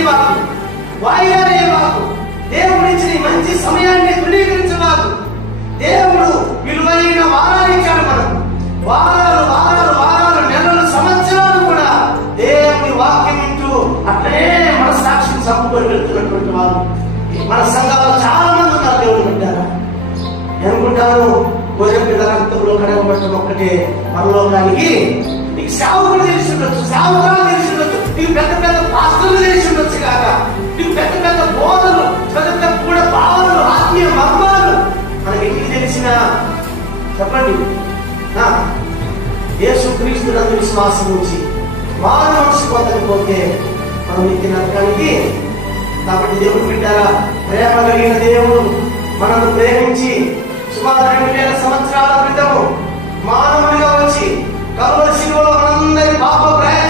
చేయబాకు, వాయిదా వేయబాకు. దేవుడిచ్చిన మంచి సమయాన్ని తృణీకరించబాకు. దేవుడు విలువైన వారాలు ఇచ్చాడు మనకు. వారాలు వారాలు వారాలు, నెలలు, సంవత్సరాలు కూడా దేవుని వాక్యం వింటూ అట్లనే మన సాక్షిని చంపుకొని వెళ్తున్నటువంటి వాళ్ళు మన సంఘాలు చాలా మంది ఉన్నారు. దేవుడు వింటారా అనుకుంటాను. గొర్రె పిల్ల రక్తంలో కడగబట్టడం ఒక్కటే పరలోకానికి. నీకు సేవకుడు తెలిసి ఉండొచ్చు, సేవకురాలు తెలిసి ఉండొచ్చు, నీకు పెద్ద పెద్ద పాస్టర్లు తెలిసి ఉండొచ్చు కాక, నీకు పెద్ద పెద్ద బోధలు, పెద్ద పెద్ద కూడా భావాలు, ఆత్మీయ మర్మాలు మనకి ఎన్ని తెలిసినా చెప్పండి, యేసుక్రీస్తు నందు విశ్వాసం ఉంచి మారు మనసు పొందకపోతే మనం నిత్య నరకానికి. కాబట్టి దేవుడు బిడ్డారా, ప్రేమ కలిగిన దేవుడు మనల్ని ప్రేమించి సుమారు 2000 సంవత్సరాల క్రితము మానవునిగా వచ్చి కల్వరి శిలువలో మనందరి పాప ప్రయాస